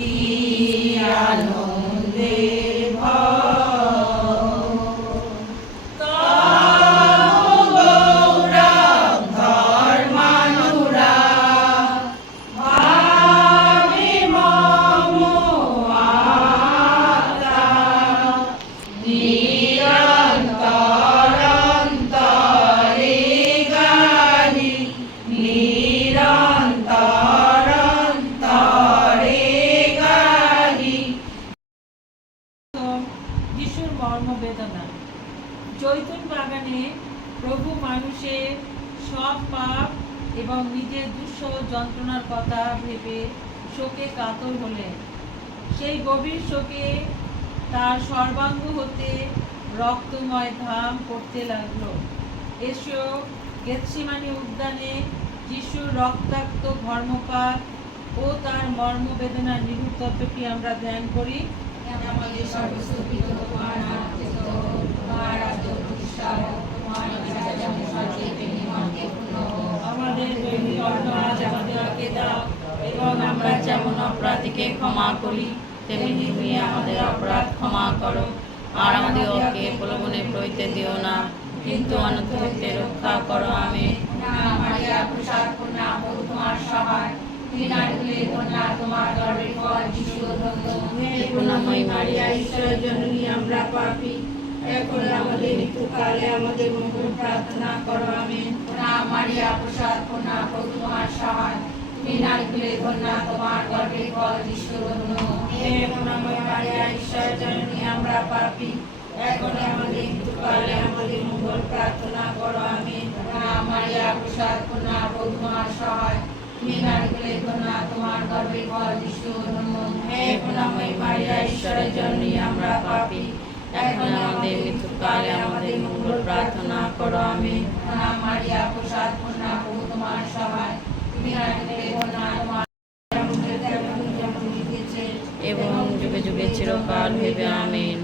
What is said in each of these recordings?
কি আনন্দে মর্মবেদনা। জৈতুন বাগানে প্রভু মানুষের সব পাপ এবং নিজের দুঃসহ যন্ত্রণার কথা ভেবে শোকে কাতর হলেন। সেই গভীর শোকে তার সর্বাঙ্গ হতে রক্তময় ঘাম পড়তে লাগলো। এসো গেতসেমানি উদ্যানে যিশুর রক্তাক্ত ধর্মপাত ও তার মর্মবেদনার নিরূপ তত্ত্বটি আমরা ধ্যান করি। আমাদের সর্বস্ব পিতা তোমার নাম পূজিত হোক, তোমার রাজ্য প্রতিষ্ঠা হোক, তোমার ইচ্ছা যেমন স্বর্গে তেমনি মর্ত্যে পূর্ণ হোক। আমাদের দৈনিক অন্ন আজ আমাদেরকে দাও, এবং আমরা যেমন অপরাধীকে ক্ষমা করি তেমনি তুমি আমাদের অপরাধ ক্ষমা করো। আর আমাদের অকে প্রলোভনে প্রবৃত্তিতে দিও না, কিন্তু অনর্থ হইতে রক্ষা করো। আমেন। মারিয়া প্রসাদ কন্যা প্রভু তোমার সহায়, তুমি নারীকুলে কন্যা, তোমার গর্ভের ফল যিশু ধন্য। হে করুণাময়ী মারিয়া, ঈশ্বরের জননী, আমরা পাপী, এখন আমাদের মৃত্যুকালে আমাদের মঙ্গল প্রার্থনা করো। আমেন। মারিয়া প্রসাদ কন্যা প্রভু তোমার সহায়, তুমি নারীকুলে কন্যা, তোমার গর্ভের ফল যিশু ধন্য। হে করুণাময়ী মারিয়া, ঈশ্বরের জননী, আমরা পাপী, এখন আমাদের মৃত্যুকালে আমাদের মঙ্গল প্রার্থনা করো। আমেন। মারিয়া প্রসাদ কন্যা প্রভু তোমার সহায়, তুমি নারীকুলে কন্যা, তোমার গর্ভের ফল যিশু ধন্য। হে করুণাময়ী মারিয়া, ঈশ্বরের জননী, আমরা পাপী, এখন আমাদের মৃত্যুকালে আমাদের মঙ্গল প্রার্থনা করো। আমেন। মারিয়া প্রসাদ কন্যা প্রভু তোমার সহায়, তুমি নারীকুলে কন্যা, তোমার এবং যুগে যুগে চিরকাল হইবে। আমেন।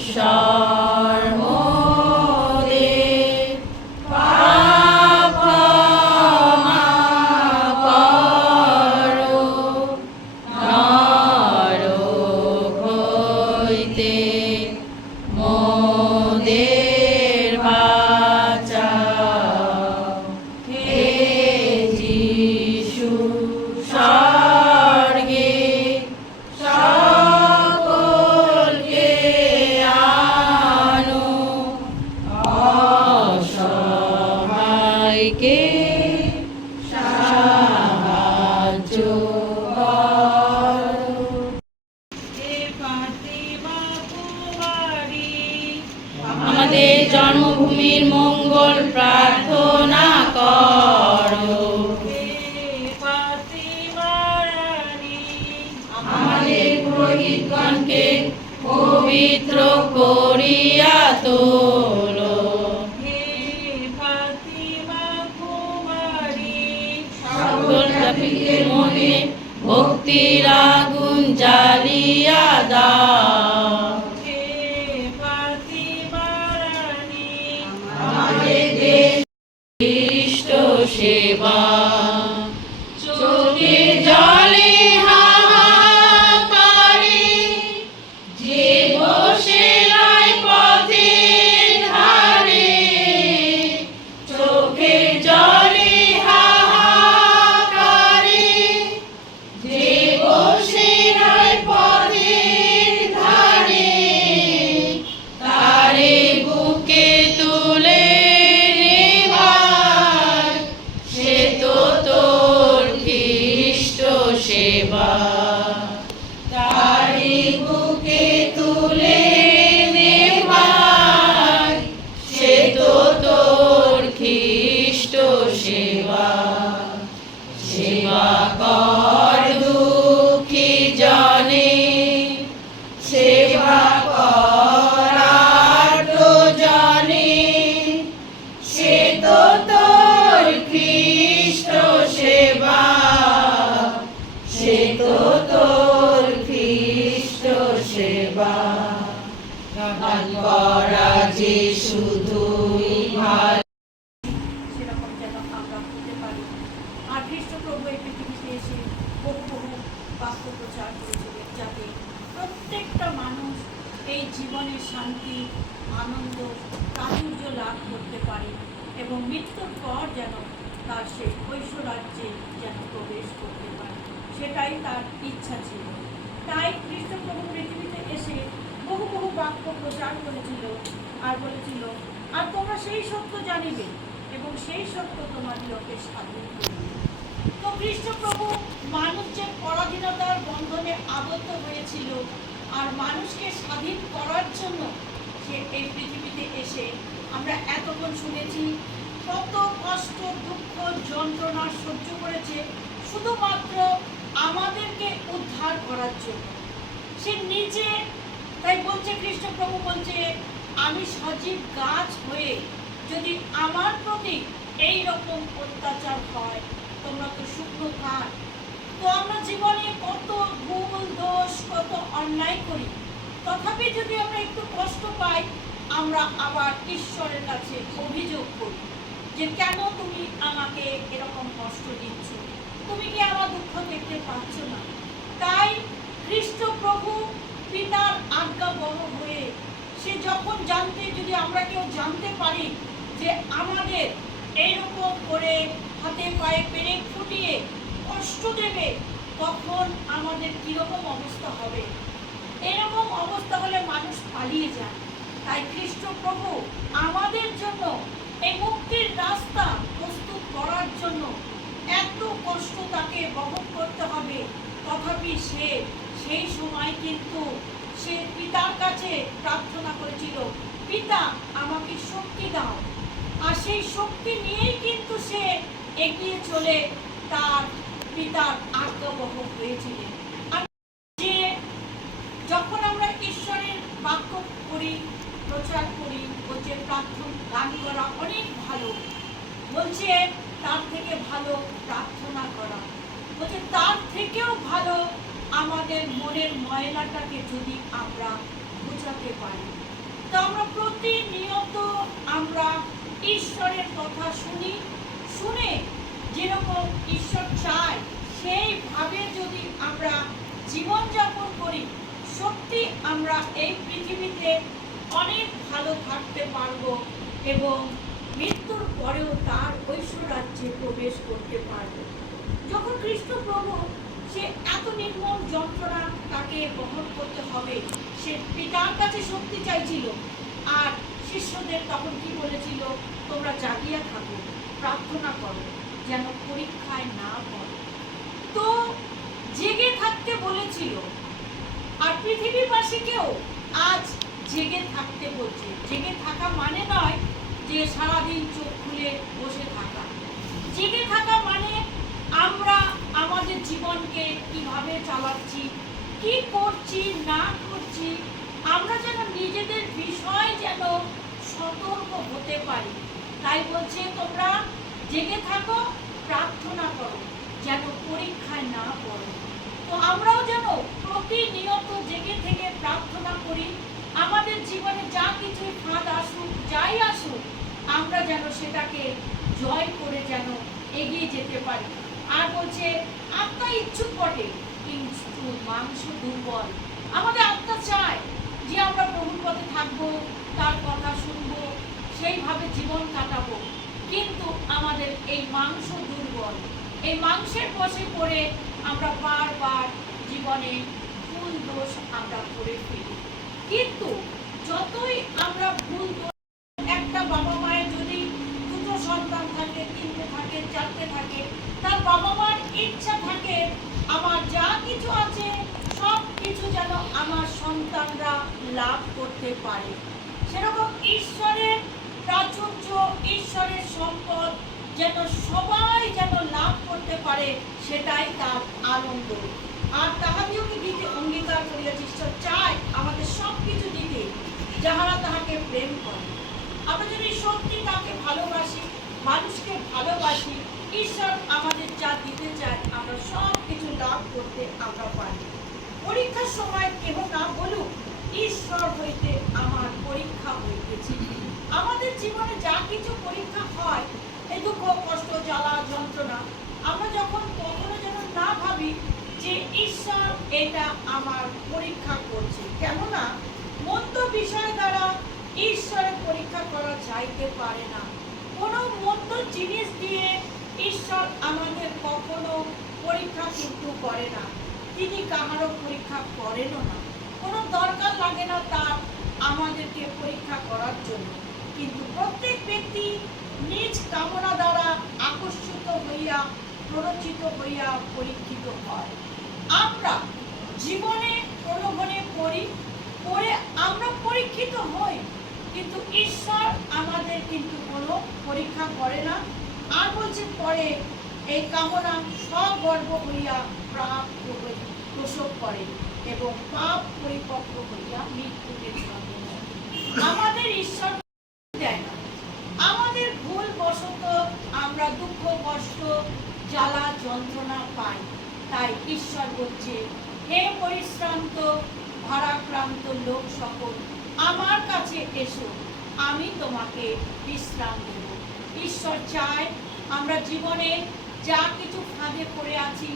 ঈশ্বর মোদের পাপ ক্ষমা করো, নরক হইতে মোদের বাঁচাও। হে যিশু, স্বর্গে সকলকে আনো, অসহায়কে সাহায্য করো। হে ফাতিমা কুমারী, আমাদের জন্মভূমির মঙ্গল প্রার্থনা করো। হে ফাতিমা রানী, আমাদের পুরোহিতগণকে পবিত্র করিয়া তোলো। হে ফাতিমা কুমারী, সকল পাপীদের মনে ভক্তির আগুন জ্বালিয়া দাও। হে ফাতিমা রানী, আমাদের দেশ খ্রিস্ট সেবা চোখে জলে হাহাকারে, যে বসে রয় পথের ধারে, চোখে জলে হাহাকারে, যে বসে রয় পথের ধারে, তারে বুকে তুলে নেবার, সে তো তোর খ্রিস্ট সেবা। তারে বুকে তুলে নেবার, সে তো তোর খ্রিস্ট সেবা। সেবা কর দুঃখী জনে, সেবা কর আর্ত জনে, সে তো তোর খ্রিস্ট সেবা। সে তো তোর খ্রিস্ট সেবা। দান করা যে শুধুই ভালো, সেরকম যেন আমরা হতে পারি। আর খ্রিস্ট প্রভু এই পৃথিবীতে এসে বহু বহু বাক্য প্রচার করেছিলেন, যাতে প্রত্যেকটা মানুষ এই জীবনের শান্তি, আনন্দ, প্রাচুর্য লাভ করতে পারে এবং মৃত্যুর পর যেন তার সেই ঐশ্বরাজ্যে যেন প্রবেশ করতে পারে, সেটাই তার ইচ্ছা ছিল। তাই খ্রিস্টপ্রভু পৃথিবীতে এসে বহু বহু বাক্য প্রচার করেছিল আর বলেছিল, আর তোমরা সেই সত্য জানিবে এবং সেই সত্য তোমাদিগকে স্বাধীন করবে। তো খ্রিস্টপ্রভু মানুষ যে পরাধীনতার বন্ধনে আবদ্ধ হয়েছিল আর মানুষকে স্বাধীন করার জন্য সে এই পৃথিবীতে এসে, আমরা এতক্ষণ শুনেছি কত কষ্ট, দুঃখ, যন্ত্রণা সহ্য করেছে শুধুমাত্র আমাদেরকে উদ্ধার করার জন্য। সে নিজে, তাই বলছে খ্রিস্টপ্রভু বলছে, আমি সজীব গাছ হয়ে যদি আমার প্রতি এই রকম অত্যাচার হয়, তোমরা তো শুকনো কাঠ। তো আমরা জীবনে কত ভুল, দোষ, কত অন্যায় করি, তথাপি যদি আমরা একটু কষ্ট পাই, আমরা আবার ঈশ্বরের কাছে অভিযোগ করি যে কেন তুমি আমাকে এরকম কষ্ট দিচ্ছ, তুমি কি আমার দুঃখ দেখতে পাচ্ছ না? তাই খ্রিস্টপ্রভু পিতার আজ্ঞাবহ হয়ে সে যখন যদি আমরা কেউ জানতে পারি যে আমাদের এইরকম করে হাতে পায়ে পেরেক ফুটিয়ে কষ্ট দেবে, তখন আমাদের কিরকম অবস্থা হবে? এরকম অবস্থা হলে মানুষ পালিয়ে যায়। তাই খ্রিস্টপ্রভু আমাদের জন্য এই মুক্তির রাস্তা প্রস্তুত করার জন্য এত কষ্ট তাকে বহন করতে হবে, তথাপি সে সেই সময় কিন্তু সে পিতার কাছে প্রার্থনা করেছিল, পিতা আমাকে শক্তি দাও। আর সেই শক্তি নিয়েই কিন্তু সে এগিয়ে চলে তার পিতার আজ্ঞাবহ হয়েছিলেন। যে যখন আমরা ঈশ্বরের বাক্য করি, প্রচার করি, বলছে প্রার্থনা গান করা অনেক ভালো, বলছে তার থেকে ভালো প্রার্থনা করা, বলছে তার থেকেও ভালো আমাদের মনের ময়লাটাকে যদি আমরা বোঝাতে পারি। তো আমরা প্রতিনিয়ত আমরা ঈশ্বরের কথা শুনি, শুনে যেরকম ঈশ্বর চায় সেইভাবে যদি আমরা জীবনযাপন করি, সত্যি আমরা এই পৃথিবীতে অনেক ভালো থাকতে পারবো এবং মৃত্যুর পরেও তার ঐশ্বরাজ্যে প্রবেশ করতে পারবো। যখন খ্রিস্টপ্রভু সে এত নির্মম যন্ত্রণা তাকে বহন করতে হবে, সে পিতার কাছে শক্তি চাইছিল, আর শিষ্যদের তখন কি বলেছিল, তোমরা জাগিয়া থাকো, প্রার্থনা করো যেন পরীক্ষায় না পড়ো। তো জেগে থাকতে বলেছিল, আর পৃথিবীবাসীকেও আজ জেগে থাকতে বলছে। জেগে থাকা মানে নয় যে সারাদিন চোখ খুলে বসে থাকা। জেগে থাকা মানে আমরা আমাদের জীবনকে কিভাবে চালাচ্ছি, কি করছি না করছি, আমরা যেন নিজেদের বিষয় যেন সতর্ক হতে পারি। তাই বলছে তোমরা জেগে থাকো, প্রার্থনা করো যেন পরীক্ষায় না পড়ো। তো আমরাও যেন প্রতিনিয়ত জেগে থেকে প্রার্থনা করি, আমাদের জীবনে যা কিছু ফাঁদ আসুক, যাই আসুক, আমরা যেন সেটাকে জয় করে যেন এগিয়ে যেতে পারি। আর বলছে আত্মা ইচ্ছুক বটে কিন্তু মাংস দুর্বল। আমাদের আত্মা চায় যে আমরা প্রভুর পথে থাকবো, তার কথা শুনবো, সেইভাবে জীবন কাটাবো, কিন্তু আমাদের এই মাংস দুর্বল। এই মাংসের বশে পড়ে আমরা বারবার জীবনে ভুল দোষ আমরা করে ফেলি। কিন্তু যতই আমরা ভুল দোষ, একটা বাবা মায়ের যদি দুটো সন্তান থাকে, তিনটে থাকে, চারটে থাকে, তার বাবা মার ইচ্ছা থাকে আমার যা কিছু আছে সব কিছু যেন আমার সন্তানরা লাভ করতে পারে। সেরকম ঈশ্বরের প্রাচুর্য, ঈশ্বরের সম্পদ যেন সবাই যেন লাভ করতে পারে, সেটাই তার আনন্দ। আর তাহাদিওকে দিতে অঙ্গীকার করিয়াছে, ঈশ্বর চায় আমাদের সব কিছু দিতে যাহারা তাহাকে প্রেম করে। আমরা যদি সত্যি তাকে ভালোবাসি, মানুষকে ভালোবাসি, ঈশ্বর আমাদের যা দিতে চায় আমরা সব কিছু লাভ করতে আমরা পারি। পরীক্ষার সময় কেহ না বলুক ঈশ্বর হইতে আমার পরীক্ষা হইতেছে। আমাদের জীবনে যা কিছু পরীক্ষা হয়, এই দুঃখ, কষ্ট, জ্বালা, যন্ত্রণা, আমরা যখন কখনো যেন না ভাবি যে ঈশ্বর এটা আমার পরীক্ষা করছে। কেননা মন্দ বিষয় দ্বারা ঈশ্বরের পরীক্ষা করা যাইতে পারে না। কোনো মন্দ জিনিস দিয়ে ঈশ্বর আমাদের কখনো পরীক্ষা কিন্তু করে না। তিনি কাহারও পরীক্ষা করেনও না, কোনো দরকার লাগে না তার আমাদেরকে পরীক্ষা করার জন্য। কিন্তু প্রত্যেক ব্যক্তি নিজ কামনা দ্বারা আকর্ষিত হইয়া প্ররোচিত হইয়া পরীক্ষিত হয়। আমরা জীবনে প্রলোভনে পড়ি, পড়ে আমরা পরীক্ষিত হই, কিন্তু ঈশ্বর আমাদের কিন্তু কোনো পরীক্ষা করে না। আর বলছে পরে এই কামনা সগর্ব হইয়া পাপ প্রসব করে এবং পাপ পরিপক্ব হইয়া মৃত্যুকে জন্ম দেয়। আমাদের ঈশ্বর দেয় না, আমাদের ভুল বশত আমরা দুঃখ কষ্ট জ্বালা যন্ত্রণা পাই। তাই ঈশ্বর বলছে, হে পরিশ্রান্ত ভারাক্রান্ত লোক সকল, আমার কাছে এসো, আমি তোমাকে বিশ্রাম দেব। ঈশ্বর চায় আমরা জীবনে যা কিছু ফাঁদে পড়ে আছি,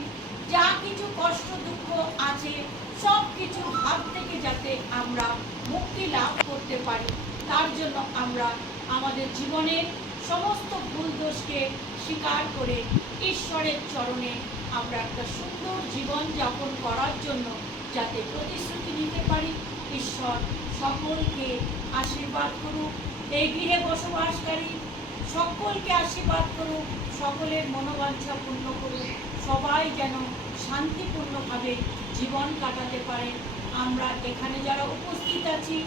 যা কিছু কষ্ট দুঃখ আছে, সব কিছুর হাত থেকে যাতে আমরা মুক্তি লাভ করতে পারি। তার জন্য আমরা আমাদের জীবনের সমস্ত ভুল দোষকে স্বীকার করে ঈশ্বরের চরণে আমরা একটা সুন্দর জীবন যাপন করার জন্য যাতে প্রতিশ্রুতি নিতে পারি। ঈশ্বর সকলকে আশীর্বাদ করুক, এই গৃহে বসবাসকারী সকলকে আশীর্বাদ করুক, সকলের মনোবাঞ্ছা পূর্ণ করুক, সবাই যেন শান্তিপূর্ণভাবে জীবন কাটাতে পারে। আমরা এখানে যারা উপস্থিত আছি,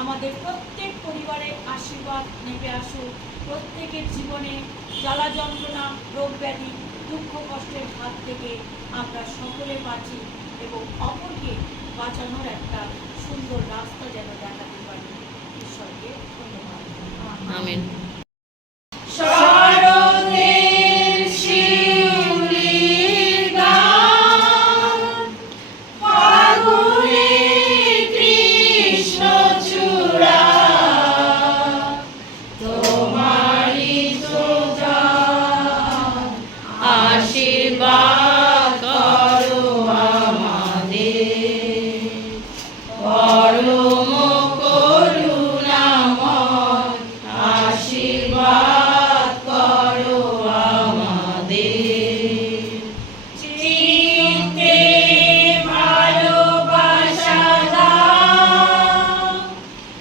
আমাদের প্রত্যেক পরিবারে আশীর্বাদ নেমে আসুক, প্রত্যেকের জীবনে জ্বালা যন্ত্রণা রোগ ব্যাধি দুঃখ কষ্টের হাত থেকে আমরা সকলে বাঁচি এবং অপরকে বাঁচানোর একটা সুন্দর রাস্তা যেন দেখাতে পারি। ঈশ্বরকে ধন্যবাদ। আমিন। আশীর্বাদ করো আমাদের, পরম করুণাময়, আশীর্বাদ করো আমাদের। চিত্তে ভালোবাসা দাও,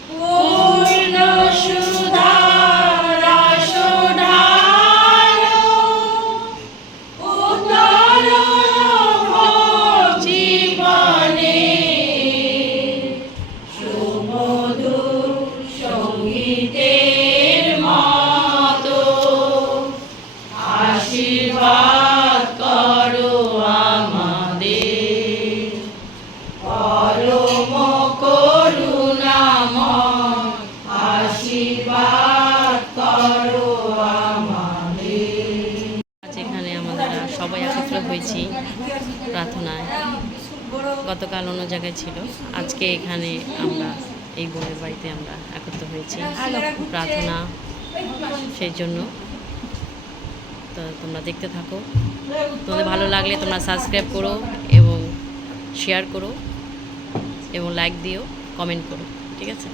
পূর্ণ সুধার রস ঢালো, উত্তরণ হোক জীবনে সুমধুর সঙ্গীতের মতো। আশীর্বাদ করো আমাদের, পরম করুণাময়, আশীর্বাদ করো আমাদের। আজ এখানে আমরা সবাই একত্র হয়েছি প্রার্থনায়। গতকাল অন্য জায়গায় ছিল, আজকে এখানে আমরা এই বোনের বাড়িতে আমরা একত্র হয়েছি প্রার্থনা, সেই জন্য। তো তোমরা দেখতে থাকো, তোমাদের ভালো লাগলে তোমরা সাবস্ক্রাইব করো এবং শেয়ার করো এবং লাইক দিও, কমেন্ট করো, ঠিক আছে?